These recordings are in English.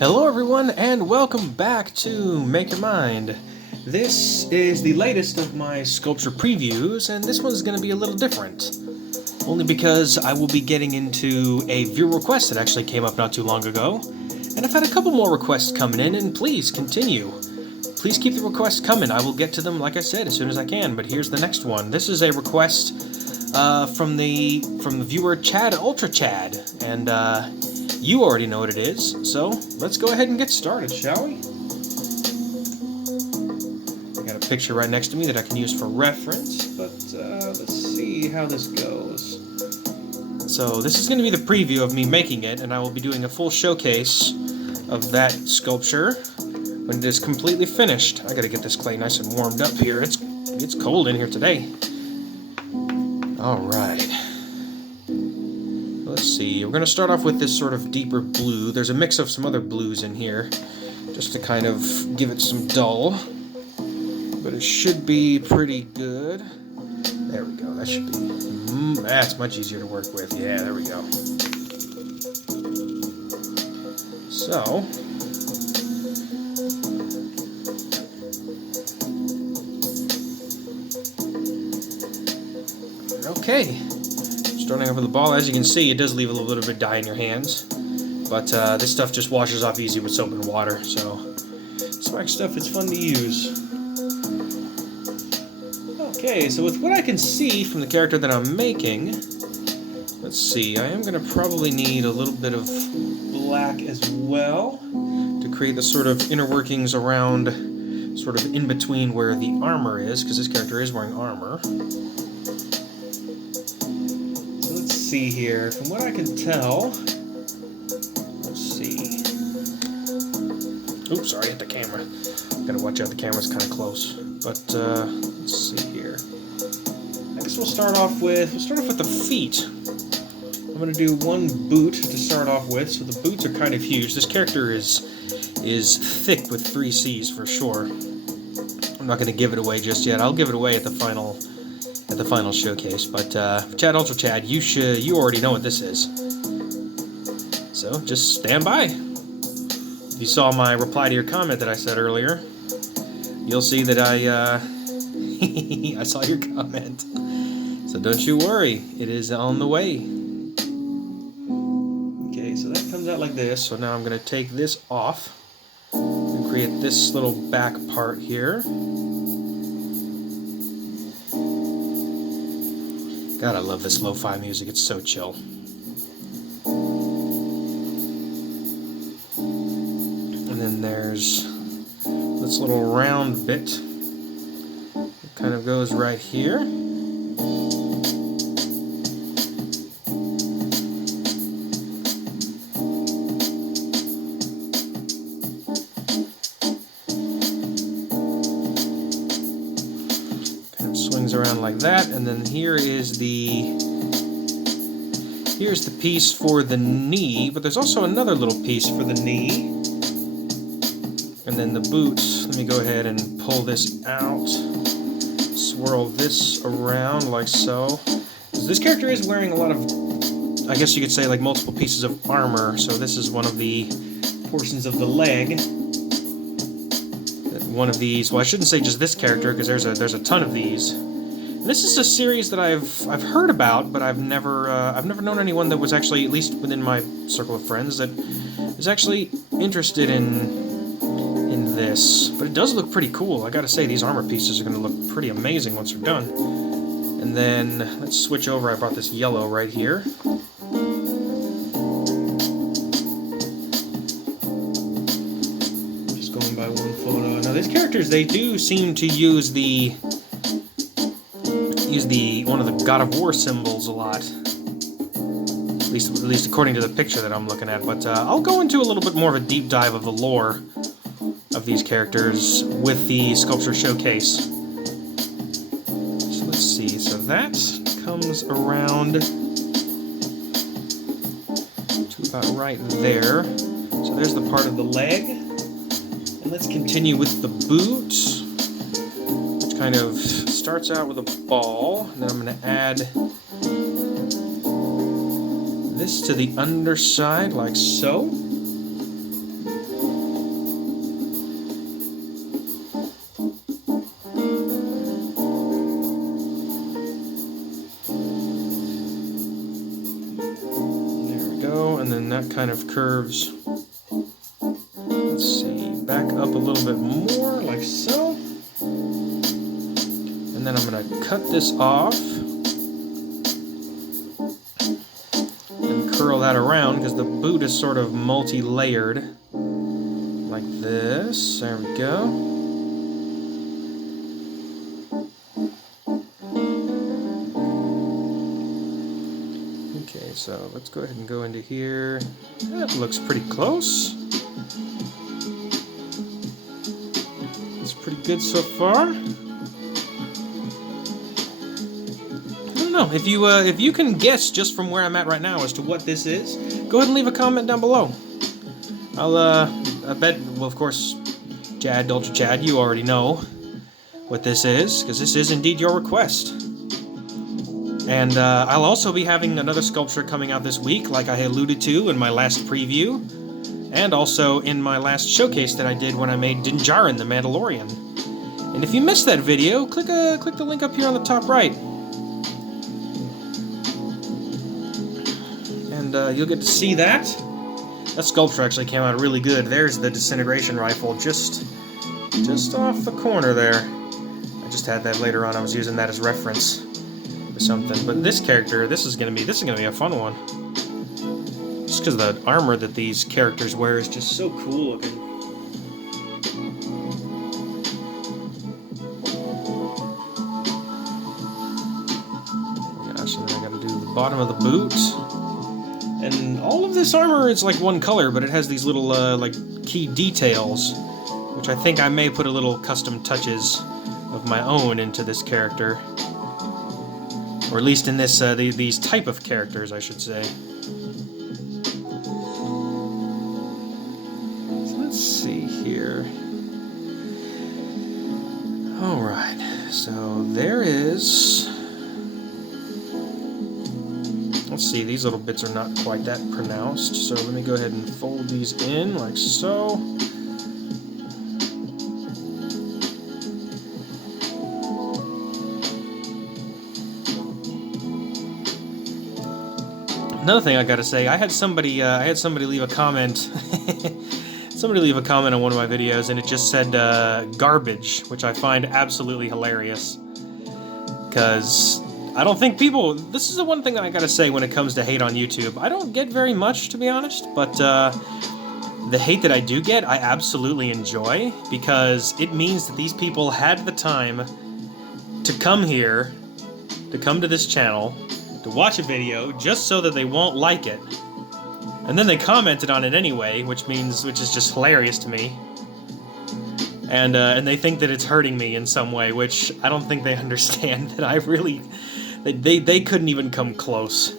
Hello everyone and welcome back to Make Your Mind. This is the latest of my sculpture previews, and this one's going to be a little different. Only because I will be getting into a viewer request that actually came up not too long ago. And I've had a couple more requests coming in, and please continue. Please keep the requests coming. I will get to them, like I said, as soon as I can. But here's the next one. This is a request from the viewer Chad Ultra Chad, and you already know what it is, so let's go ahead and get started, shall we? I got a picture right next to me that I can use for reference, but let's see how this goes. So this is going to be the preview of me making it, and I will be doing a full showcase of that sculpture when it is completely finished. I gotta get this clay nice and warmed up here. It's cold in here today. Alright. Let's see, we're going to start off with this sort of deeper blue. There's a mix of some other blues in here, just to kind of give it some dull. But it should be pretty good. There we go, that should be... that's much easier to work with. Yeah, there we go. So... okay. Starting off with the ball, as you can see, it does leave a little bit of dye in your hands, but this stuff just washes off easy with soap and water, so swag stuff is fun to use. Okay, so with what I can see from the character that I'm making, let's see, I am going to probably need a little bit of black as well to create the sort of inner workings around, sort of in between where the armor is, because this character is wearing armor. See here, from what I can tell, let's see. Oops, sorry, I hit the camera. Gotta watch out, the camera's kind of close. But let's see here. I guess we'll start off with the feet. I'm gonna do one boot to start off with. So the boots are kind of huge. This character is thick with 3 C's for sure. I'm not gonna give it away just yet. I'll give it away at the final showcase, but Chad Ultra Chad, you already know what this is. So just stand by. If you saw my reply to your comment that I said earlier, you'll see that I saw your comment. So don't you worry, it is on the way. Okay, so that comes out like this. So now I'm going to take this off and create this little back part here. God, I love this lo-fi music. It's so chill. And then there's this little round bit. It kind of goes right here. Swings around like that, and then here's the piece for the knee, but there's also another little piece for the knee. And then the boots, let me go ahead and pull this out, swirl this around like so. This character is wearing a lot of, I guess you could say, like multiple pieces of armor, so this is one of the portions of the leg. One of these, well, I shouldn't say just this character, because there's a ton of these. And this is a series that I've heard about, but I've never known anyone that was actually, at least within my circle of friends, that is actually interested in this. But it does look pretty cool. I gotta say, these armor pieces are gonna look pretty amazing once they're done. And then let's switch over. I brought this yellow right here. Going by one photo. Now these characters, they do seem to use one of the God of War symbols a lot. At least according to the picture that I'm looking at. But I'll go into a little bit more of a deep dive of the lore of these characters with the sculpture showcase. So let's see. So that comes around to about right there. So there's the part of the leg. And let's continue with the boot, which kind of starts out with a ball. And then I'm going to add this to the underside like so. that kind of curves. Let's see, back up a little bit more, like so. And then I'm going to cut this off and curl that around because the boot is sort of multi-layered. Like this. There we go. Okay, so let's go ahead and go into here. That looks pretty close. It's pretty good so far. If you can guess just from where I'm at right now as to what this is, go ahead and leave a comment down below. I bet, well, of course, Chad, Ultra Chad, you already know what this is, because this is indeed your request. And I'll also be having another sculpture coming out this week, like I alluded to in my last preview, and also in my last showcase that I did when I made Din Djarin, the Mandalorian. And if you missed that video, click the link up here on the top right. You'll get to see that. That sculpture actually came out really good. There's the disintegration rifle, just off the corner there. I just had that later on. I was using that as reference or something. But this character, this is gonna be a fun one. Just because the armor that these characters wear is just so cool looking. Gosh, and then I gotta do the bottom of the boot. And all of this armor is like one color, but it has these little like key details, which I think I may put a little custom touches of my own into this character, or at least in this these type of characters, I should say. So let's see here. All right, so there is. Let's see, these little bits are not quite that pronounced, so let me go ahead and fold these in like so. Another thing I gotta say, I had somebody leave a comment. Somebody leave a comment on one of my videos, and it just said garbage, which I find absolutely hilarious. Because I don't think people... This is the one thing that I gotta say when it comes to hate on YouTube. I don't get very much, to be honest, but the hate that I do get, I absolutely enjoy, because it means that these people had the time to come here, to come to this channel, to watch a video, just so that they won't like it. And then they commented on it anyway, which is just hilarious to me. And they think that it's hurting me in some way, which I don't think they understand that I really... They couldn't even come close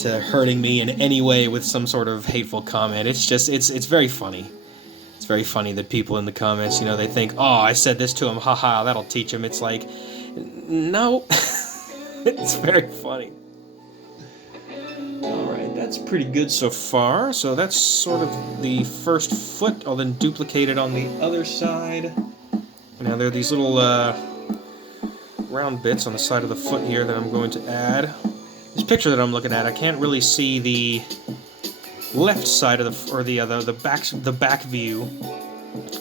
to hurting me in any way with some sort of hateful comment. It's just, it's very funny. It's very funny that people in the comments, you know, they think, oh, I said this to him, haha, that'll teach him. It's like, no. It's very funny. Alright, that's pretty good so far. So that's sort of the first foot. I'll then duplicate it on the other side. Now there are these little round bits on the side of the foot here that I'm going to add. This picture that I'm looking at, I can't really see the left side of the, or the back view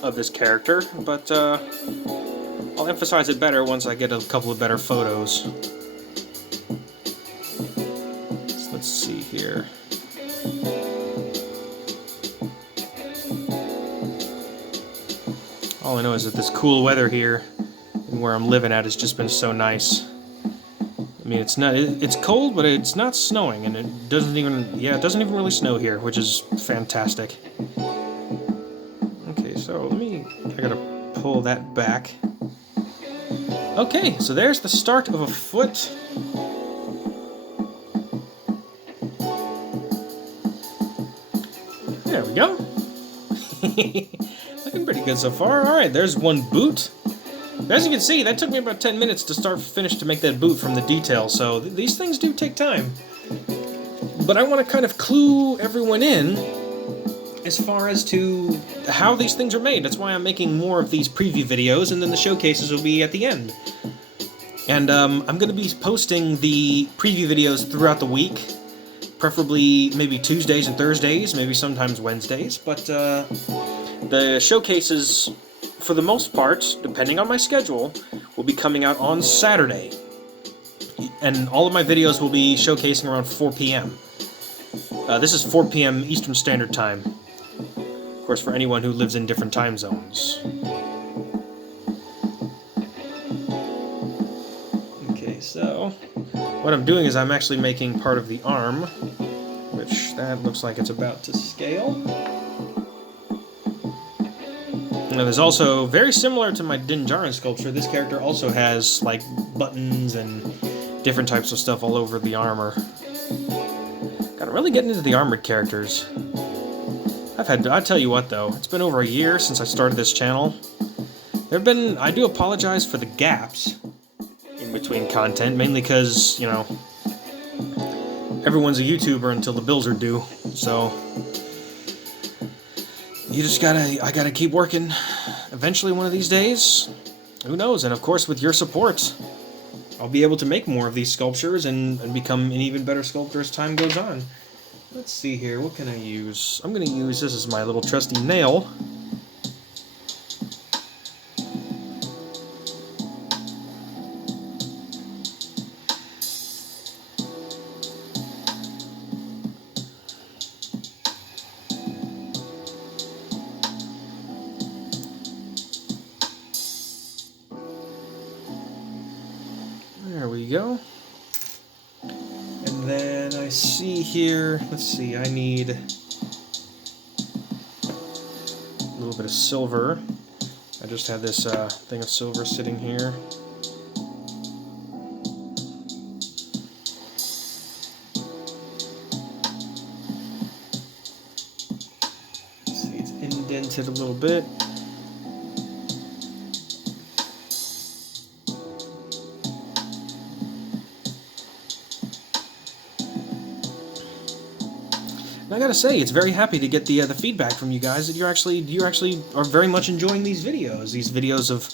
of this character, but I'll emphasize it better once I get a couple of better photos. So let's see here. All I know is that this cool weather here and where I'm living at has just been so nice. I mean, it's cold, but it's not snowing, and it doesn't even really snow here, which is fantastic. Okay, so I gotta pull that back. Okay, so there's the start of a foot. There we go. Looking pretty good so far. Alright, there's one boot. As you can see, that took me about 10 minutes to finish to make that boot from the detail, so these things do take time. But I want to kind of clue everyone in as far as to how these things are made. That's why I'm making more of these preview videos, and then the showcases will be at the end. And I'm going to be posting the preview videos throughout the week, preferably maybe Tuesdays and Thursdays, maybe sometimes Wednesdays, but the showcases, for the most part, depending on my schedule, will be coming out on Saturday. And all of my videos will be showcasing around 4 p.m. This is 4 p.m. Eastern Standard Time. Of course, for anyone who lives in different time zones. Okay, so what I'm doing is I'm actually making part of the arm, which that looks like it's about to scale. Now there's also, very similar to my Din Djarin sculpture, this character also has like buttons and different types of stuff all over the armor. Gotta really get into the armored characters. I tell you what though, it's been over a year since I started this channel. I do apologize for the gaps in between content, mainly because, you know, everyone's a YouTuber until the bills are due, so I gotta keep working. Eventually one of these days, who knows, and of course with your support, I'll be able to make more of these sculptures and become an even better sculptor as time goes on. Let's see here, what can I use? I'm going to use this as my little trusty nail. There we go. And then I see here, let's see, I need a little bit of silver. I just had this thing of silver sitting here. See, it's indented a little bit. And I gotta say, it's very happy to get the feedback from you guys that you actually are very much enjoying these videos of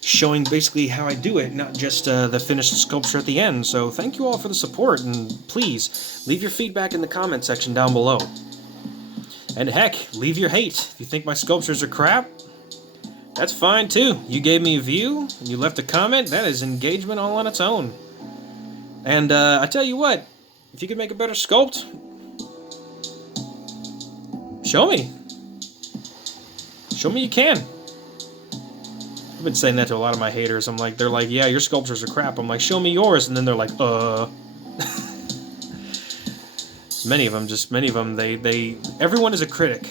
showing basically how I do it, not just the finished sculpture at the end. So thank you all for the support, and please leave your feedback in the comment section down below. And heck, leave your hate. If you think my sculptures are crap, that's fine too. You gave me a view and you left a comment. That is engagement all on its own. And I tell you what, if you could make a better sculpt, show me. Show me you can. I've been saying that to a lot of my haters. They're like, yeah, your sculptures are crap. I'm like, show me yours. And then they're like, Many of them, everyone is a critic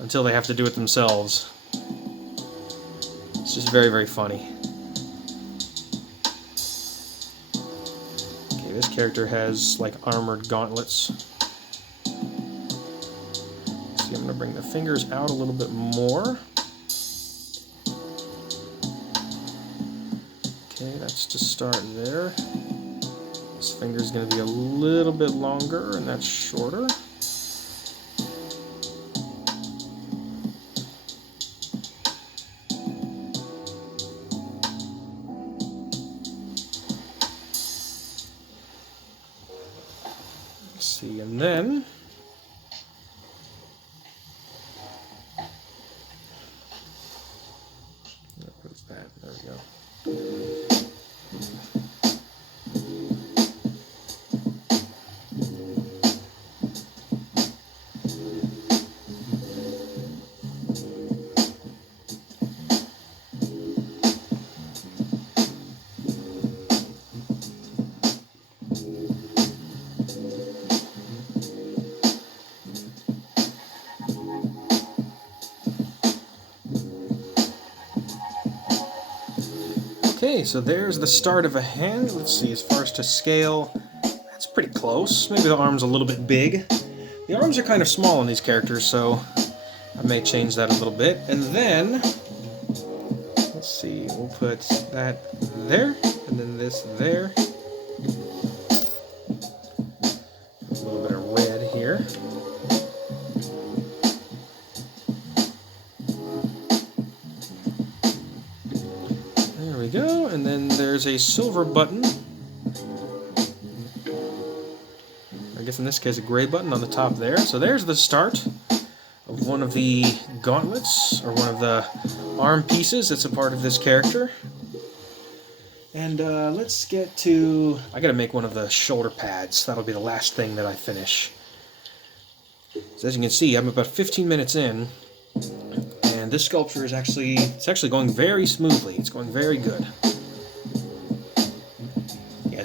until they have to do it themselves. It's just very, very funny. Okay, this character has, like, armored gauntlets. I'm going to bring the fingers out a little bit more. Okay, that's to start there. This finger is going to be a little bit longer, and that's shorter. Let's see, and then there we go. Okay, so there's the start of a hand. Let's see, as far as to scale, that's pretty close. Maybe the arm's a little bit big. The arms are kind of small on these characters, so I may change that a little bit. And then, let's see, we'll put that there, and then this there. A little bit of red here. There we go, and then there's a silver button. I guess in this case a gray button on the top there. So there's the start of one of the gauntlets, or one of the arm pieces that's a part of this character. And let's get to... I gotta make one of the shoulder pads. That'll be the last thing that I finish. So as you can see, I'm about 15 minutes in, and this sculpture is actually going very smoothly. It's going very good. Yeah,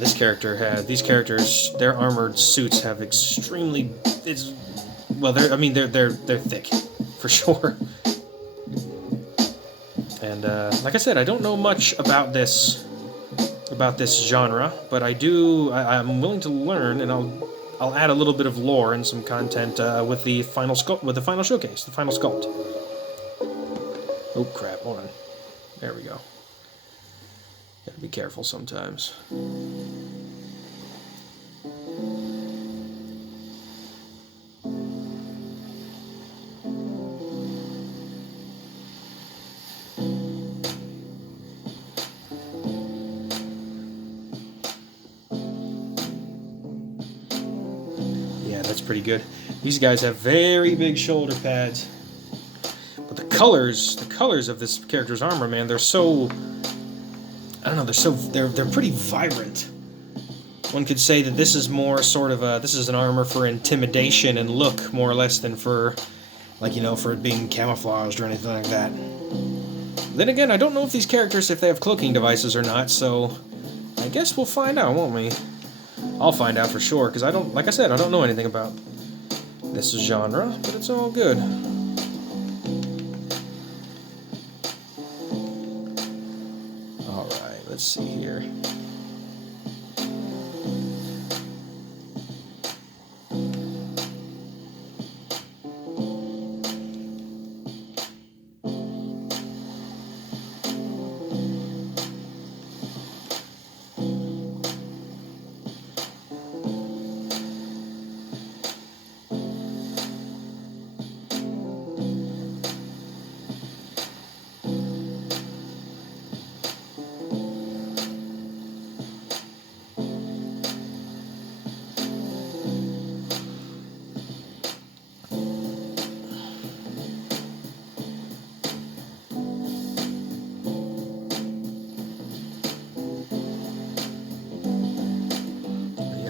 these characters, their armored suits have extremely, they're thick, for sure. And like I said, I don't know much about this genre, but I'm willing to learn, and I'll add a little bit of lore and some content with the final showcase, the final sculpt. Oh crap! Hold on. There we go. Gotta be careful sometimes. That's pretty good. These guys have very big shoulder pads, but the colors of this character's armor, man, they're so, I don't know, they're pretty vibrant. One could say that this is more sort of this is an armor for intimidation and look, more or less, than for, like, you know, for it being camouflaged or anything like that. Then again, I don't know if these characters, if they have cloaking devices or not, so I guess we'll find out, won't we? I'll find out for sure, because like I said, I don't know anything about this genre, but it's all good. Alright, let's see here.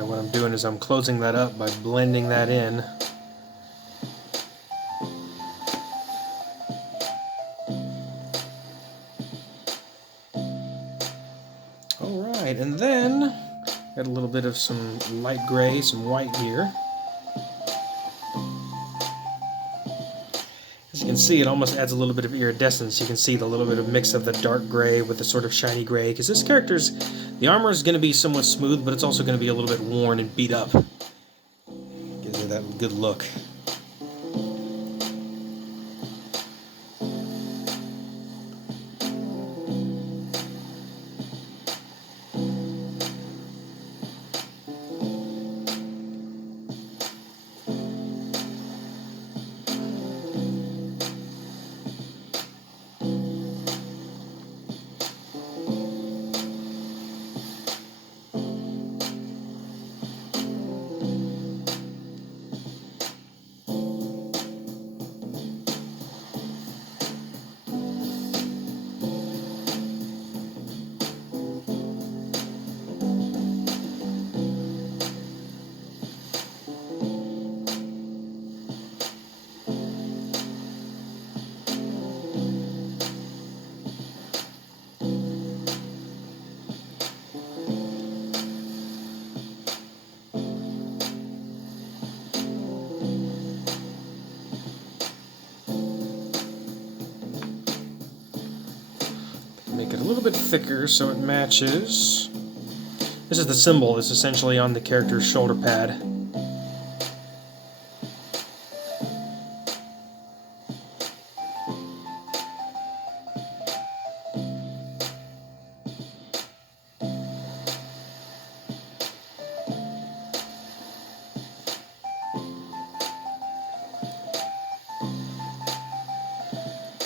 What I'm doing is I'm closing that up by blending that in. Alright, and then got a little bit of some light gray, some white here. As you can see, it almost adds a little bit of iridescence. You can see the little bit of mix of the dark gray with the sort of shiny gray, because this character's, the armor is going to be somewhat smooth, but it's also going to be a little bit worn and beat up. Gives it that good look. Make it a little bit thicker so it matches. This is the symbol that's essentially on the character's shoulder pad.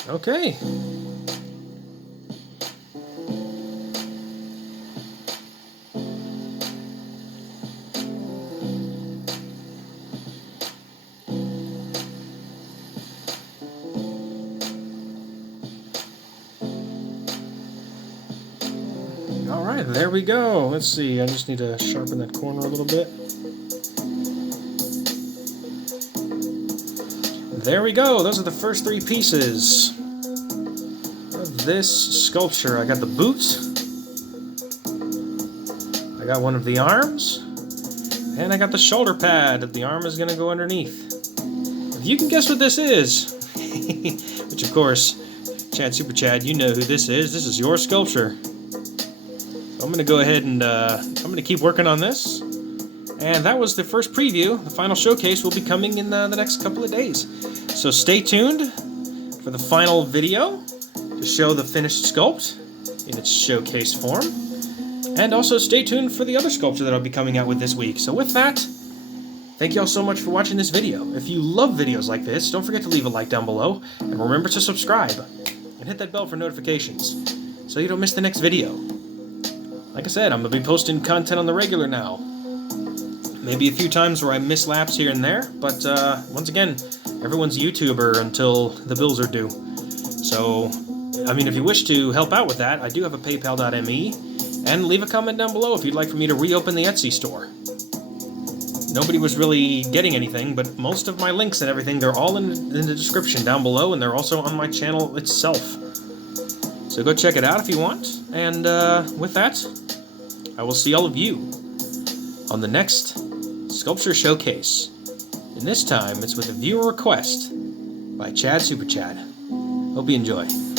Okay. Alright, there we go. Let's see, I just need to sharpen that corner a little bit. There we go, those are the first 3 pieces of this sculpture. I got the boot, I got one of the arms, and I got the shoulder pad that the arm is going to go underneath. If you can guess what this is, which of course, Superchad, you know who this is. This is your sculpture. So I'm going to go ahead and I'm going to keep working on this. And that was the first preview. The final showcase will be coming in the next couple of days. So stay tuned for the final video to show the finished sculpt in its showcase form. And also stay tuned for the other sculpture that I'll be coming out with this week. So with that, thank you all so much for watching this video. If you love videos like this, don't forget to leave a like down below. And remember to subscribe. And hit that bell for notifications so you don't miss the next video. Like I said, I'm going to be posting content on the regular now. Maybe a few times where I miss laps here and there, but once again, everyone's a YouTuber until the bills are due. So, I mean, if you wish to help out with that, I do have a paypal.me, and leave a comment down below if you'd like for me to reopen the Etsy store. Nobody was really getting anything, but most of my links and everything, they're all in the description down below, and they're also on my channel itself. So go check it out if you want, and with that, I will see all of you on the next Sculpture Showcase. And this time, it's with a viewer request by Superchad. Hope you enjoy.